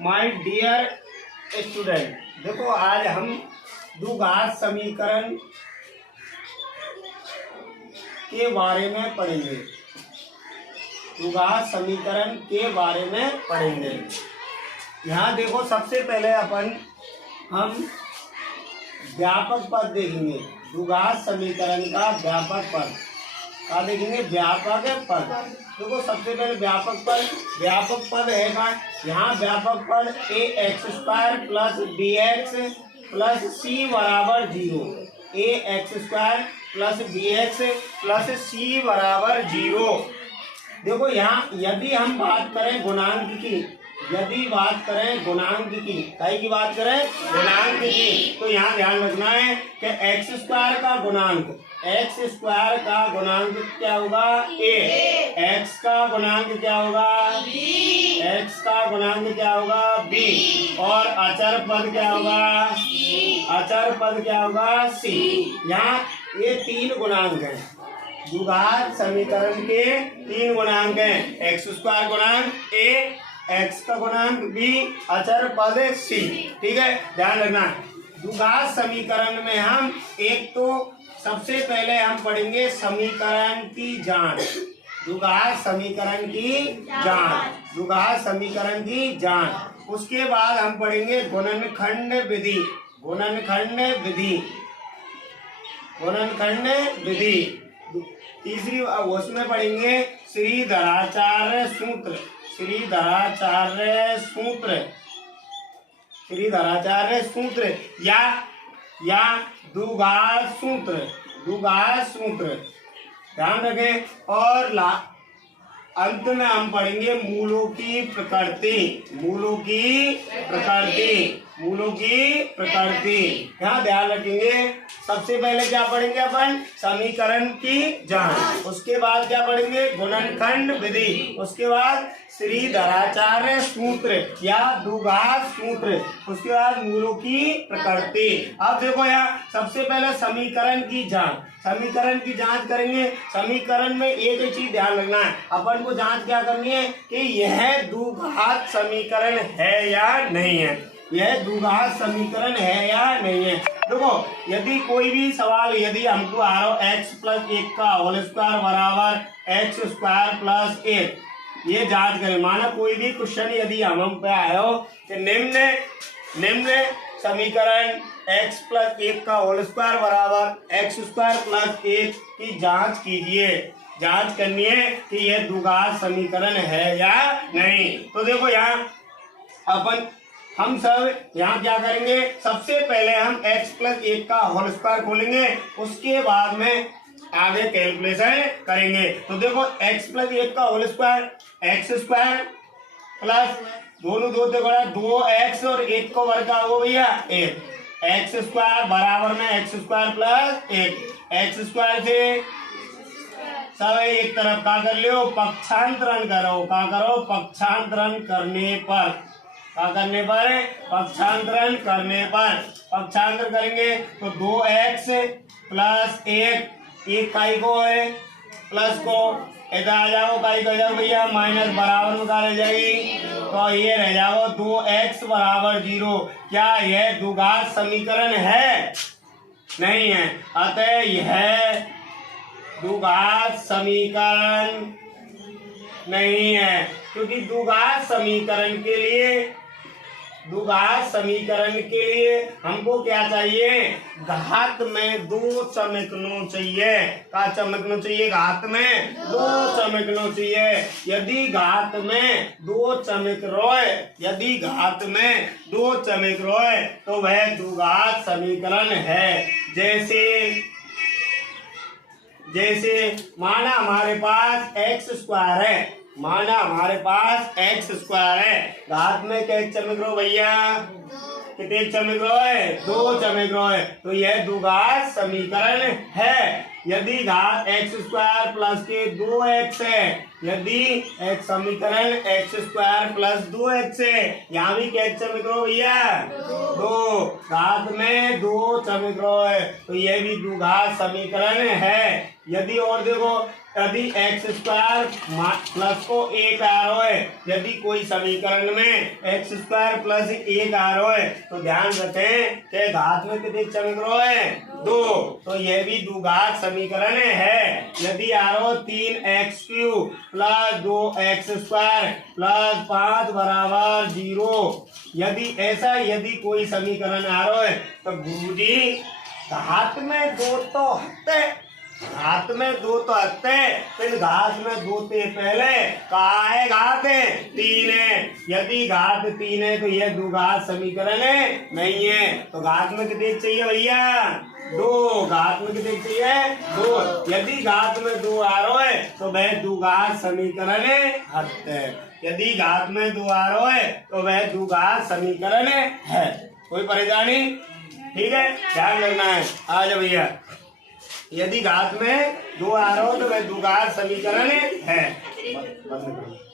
My dear student, देखो आज हम द्विघात समीकरण के बारे में पढ़ेंगे। द्विघात समीकरण के बारे में पढ़ेंगे। यहाँ देखो सबसे पहले हम व्यापक पद देखेंगे। द्विघात समीकरण का व्यापक पद क्या देखेंगे? व्यापक पद। देखो सबसे पहले व्यापक पद है का यहाँ व्यापक पद ax² plus bx plus c बराबर 0। ax² plus bx plus c बराबर 0। देखो यहाँ यदि हम बात करें गुणांक की, कई की बात करें गुणांक की, तो यहाँ ध्यान रखना है कि x² का गुणांक क्या होगा? a। x का गुणांक क्या होगा? x का गुणांक क्या होगा? b। और अचर पद क्या होगा? c। यहाँ ये तीन गुणांक हैं। द्विघात समीकरण के तीन गुणांक हैं। x² गुणांक a, x का गुणांक b, अचर पद c। ठीक है, ध्यान रखना। द्विघात समीकरण में हम सबसे पहले हम पढ़ेंगे समीकरण की जांच। द्विघात समीकरण की जांच। उसके बाद हम पढ़ेंगे गुणनखंड विधि। तीसरी उसमें पढ़ेंगे श्रीधराचार्य सूत्र या द्विघात सूत्र। ध्यान रखें। और अंत में हम पढ़ेंगे मूलों की प्रकृति। यहाँ ध्यान रखेंगे। सबसे पहले क्या पढ़ेंगे अपन? समीकरण की जांच। उसके बाद क्या पढ़ेंगे? गुणनखंड विधि। उसके बाद श्रीधराचार्य सूत्र या द्विघात सूत्र। उसके बाद मूलों की प्रकृति। अब देखो यहाँ सबसे पहले समीकरण की जांच करेंगे। समीकरण में एक ही चीज ध्यान रखना है, अपन को जांच क्या करनी है कि यह द्विघात समीकरण है या नहीं है। देखो यदि कोई भी सवाल यदि हमको आ रहा हो x प्लस 1 का होल स्क्वायर बराबर x² प्लस 1, ये जांच करें। माना कोई भी क्वेश्चन यदि हम पे आया हो कि निम्न समीकरण x प्लस 1 का होल स्क्वायर बराबर x² प्लस 1 की जांच कीजिए। जांच करनी है कि यह द्विघात समीकरण है या नहीं। तो देखो यहाँ हम सब यहाँ क्या करेंगे? सबसे पहले हम x प्लस 1 का होल स्क्वायर खोलेंगे, उसके बाद में आगे कैलकुलेशन करेंगे। तो देखो x प्लस 1 का होल स्क्वायर x² प्लस दोनों 2x और 1 को वर्ग का हो भैया 1। x² बराबर में x² प्लस 1। x² से सब एक तरफ का कर लियो, पक्षांतरण करो। पक्षांतरण पक्षांतर करेंगे तो 2x प्लस 1 काई को है प्लस को इधर आ जाओ, काई को जाओ भैया माइनस बराबर में का रह जाएगी, तो ये रह जाओ 2x बराबर 0। क्या यह द्विघात समीकरण है? नहीं है। अतः यह द्विघात समीकरण नहीं है, क्योंकि द्विघात समीकरण के लिए हमको क्या चाहिए? घात में 2 चमकना चाहिए। क्या चमकना चाहिए? घात में 2 चमकना चाहिए। यदि घात में 2 चमक रहे तो वह द्विघात समीकरण है। जैसे माना हमारे पास x² है, घात में क्या चमक रहा भैया? कितने चमक रहा है? 2 चमक रहा है। तो यह द्विघात समीकरण है। यदि घात x² प्लस के 2x है, यदि एक समीकरण x² प्लस 2x है, यहाँ भी क्या चमक रहा भैया? 2। घात में 2 चमक रहा है, तो यह भी द्विघात समीकरण है। यदि और देखो यदि एक्स स्क्वायर प्लस को एक आरोह है, यदि कोई समीकरण में एक्स स्क्वायर प्लस एक आरोह है तो ध्यान रखें कि घात में कितने समीकरण है, दो, तो यह भी द्विघात समीकरण है। यदि आरोह 3x³ plus 2x square plus 5 बराबर 0, यदि कोई समीकरण आरोह है तो गुरुजी घात में दो तो हत्ते, घात में दो तो हत्ते, फिर घात में दो ते पहले कहा है घात है 3 है। यदि घात 3 है तो यह द्विघात समीकरण है नहीं है, तो घात में कितने चाहिए भैया, दो, घात में कितने चाहिए, दो। यदि घात में दो आरोह है तो वह द्विघात समीकरण है। यदि घात में दो आरोह है तो वह द्विघात समीकरण है। कोई परेशानी? ठीक है, ध्यान रखना है। आ जाओ भैया, यदि घात में दो आरोह तो वह द्विघात समीकरण है। बंद करो।